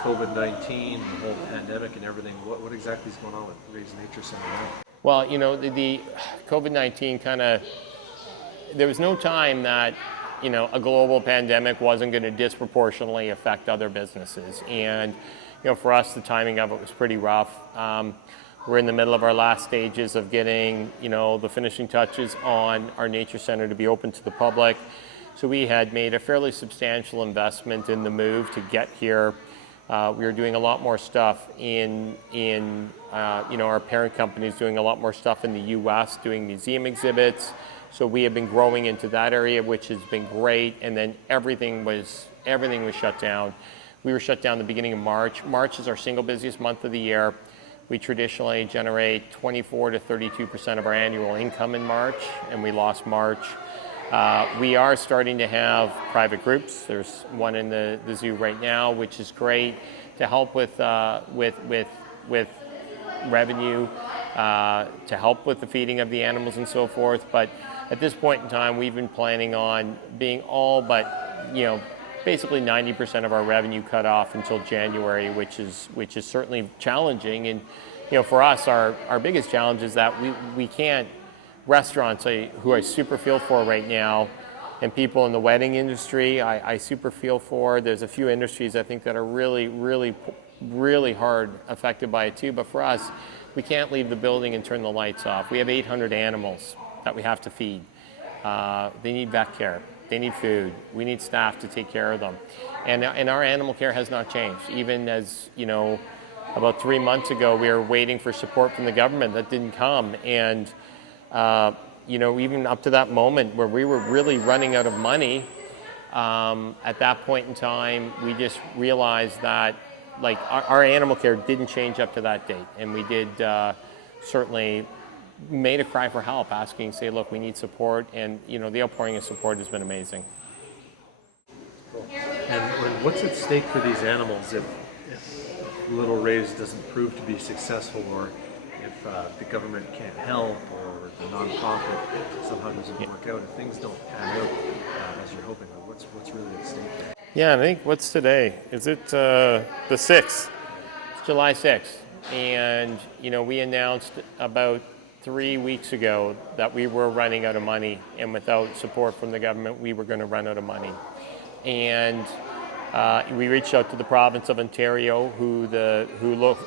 COVID-19, the whole pandemic and everything, what exactly is going on with Ray's Nature Center now? Well, the COVID-19 there was no time that, a global pandemic wasn't going to disproportionately affect other businesses. And, for us, the timing of it was pretty rough. We're in the middle of our last stages of getting, the finishing touches on our Nature Center to be open to the public. So we had made a fairly substantial investment in the move to get here. We were doing a lot more stuff our parent company is doing a lot more stuff in the U.S., doing museum exhibits. So we have been growing into that area, which has been great. And then everything was shut down. We were shut down the beginning of March. March is our single busiest month of the year. We traditionally generate 24 to 32% of our annual income in March, and we lost March. We are starting to have private groups. There's one in the zoo right now, which is great to help with revenue, to help with the feeding of the animals and so forth. But at this point in time, we've been planning on being all but, basically 90% of our revenue cut off until January, which is certainly challenging. And, for us, our biggest challenge is that we can't, restaurants who I super feel for right now, and people in the wedding industry, I super feel for. There's a few industries I think that are really, really, really hard affected by it too. But for us, we can't leave the building and turn the lights off. We have 800 animals that we have to feed. They need vet care. They need food. We need staff to take care of them. And our animal care has not changed. Even as, about 3 months ago, we were waiting for support from the government that didn't come. And, even up to that moment where we were really running out of money, at that point in time, we just realized that our animal care didn't change up to that date. And we did certainly made a cry for help, asking, say, look, we need support. And, the outpouring of support has been amazing. Cool. And what's at stake for these animals if Little Ray's doesn't prove to be successful, or if the government can't help, or the nonprofit somehow doesn't work out, if things don't pan out as you're hoping? What's really at stake there? Yeah, I think what's today? Is it the 6th? It's July 6th. And, we announced about 3 weeks ago that we were running out of money, and without support from the government, we were going to run out of money. And we reached out to the province of Ontario, who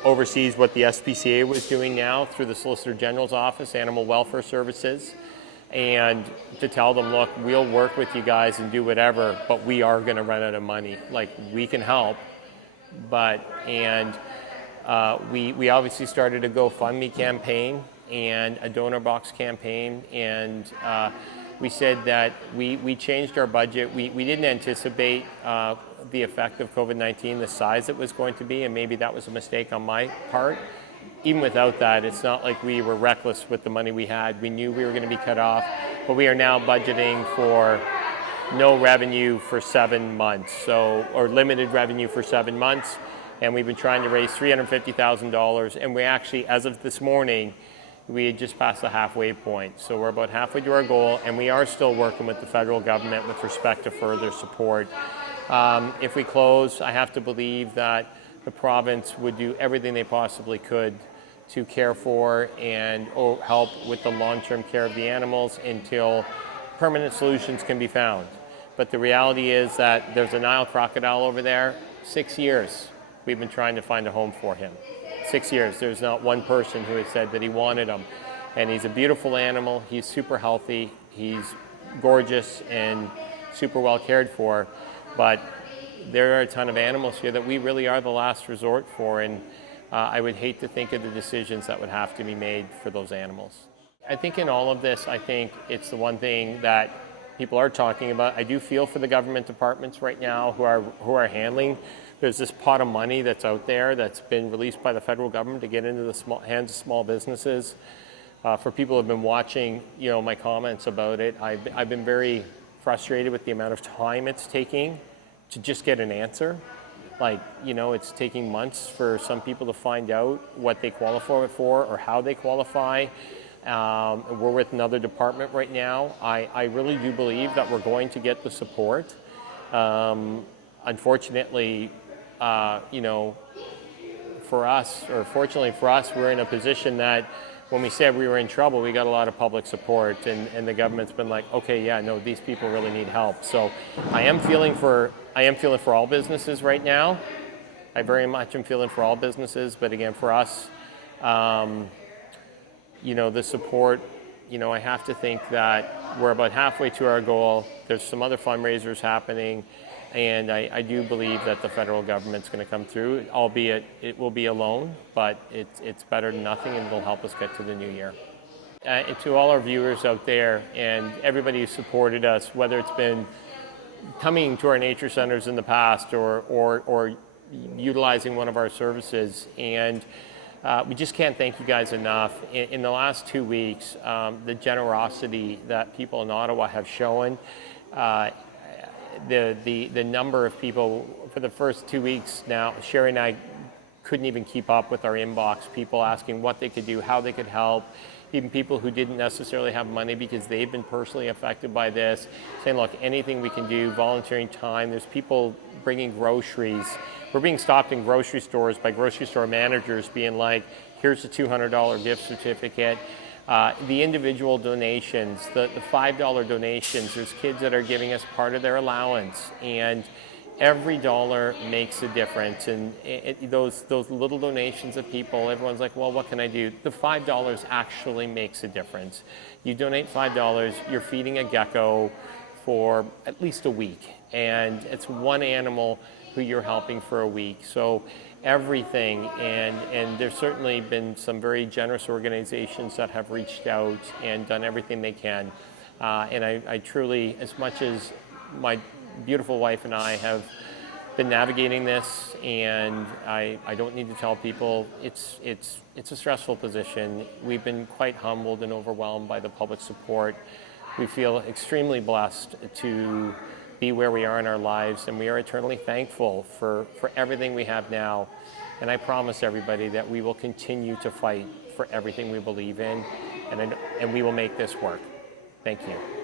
oversees what the SPCA was doing now through the Solicitor General's Office, Animal Welfare Services, and to tell them, look, we'll work with you guys and do whatever, but we are going to run out of money. We can help, we obviously started a GoFundMe campaign and a donor box campaign, and we said that we changed our budget. We didn't anticipate the effect of COVID-19, the size it was going to be, and maybe that was a mistake on my part. Even without that, it's not like we were reckless with the money we had. We knew we were going to be cut off, but we are now budgeting for no revenue for 7 months, or limited revenue for 7 months, and we've been trying to raise $350,000, and we actually, as of this morning, we had just passed the halfway point. So we're about halfway to our goal, and we are still working with the federal government with respect to further support. If we close, I have to believe that the province would do everything they possibly could to care for and help with the long-term care of the animals until permanent solutions can be found. But the reality is that there's a Nile crocodile over there. 6 years we've been trying to find a home for him. 6 years. There's not one person who has said that he wanted him. And he's a beautiful animal. He's super healthy. He's gorgeous and super well cared for. But there are a ton of animals here that we really are the last resort for. And I would hate to think of the decisions that would have to be made for those animals. I think in all of this, I think it's the one thing that people are talking about. I do feel for the government departments right now who are handling. There's this pot of money that's out there that's been released by the federal government to get into the hands of small businesses. For people who have been watching, my comments about it, I've been very frustrated with the amount of time it's taking to just get an answer. It's taking months for some people to find out what they qualify for or how they qualify. We're with another department right now. I really do believe that we're going to get the support. Unfortunately, you know, for us, or fortunately for us, we're in a position that when we said we were in trouble, we got a lot of public support, and the government's been like, okay, yeah, no, these people really need help. So I am feeling for all businesses right now. I very much am feeling for all businesses, but again, for us, you know, the support, you know, I have to think that we're about halfway to our goal. There's some other fundraisers happening, and I do believe that the federal government's going to come through, albeit it will be a loan, but it's better than nothing, and it'll help us get to the new year. And to all our viewers out there and everybody who supported us, whether it's been coming to our nature centers in the past or utilizing one of our services, and we just can't thank you guys enough. In the last 2 weeks, the generosity that people in Ottawa have shown, the number of people for the first 2 weeks now, Sherry and I couldn't even keep up with our inbox, people asking what they could do, how they could help, even people who didn't necessarily have money because they've been personally affected by this, saying, look, anything we can do, volunteering time. There's people bringing groceries. We're being stopped in grocery stores by grocery store managers being like, here's a $200 gift certificate. The individual donations, the $5 donations, there's kids that are giving us part of their allowance, and every dollar makes a difference. And those little donations of people, everyone's like, well, what can I do? The $5 actually makes a difference. You donate $5, you're feeding a gecko for at least a week, and it's one animal who you're helping for a week. So everything, and there's certainly been some very generous organizations that have reached out and done everything they can. And I truly, as much as my beautiful wife and I have been navigating this, and I don't need to tell people, it's a stressful position. We've been quite humbled and overwhelmed by the public support. We feel extremely blessed to be where we are in our lives, and we are eternally thankful for everything we have now. And I promise everybody that we will continue to fight for everything we believe in, and we will make this work. Thank you.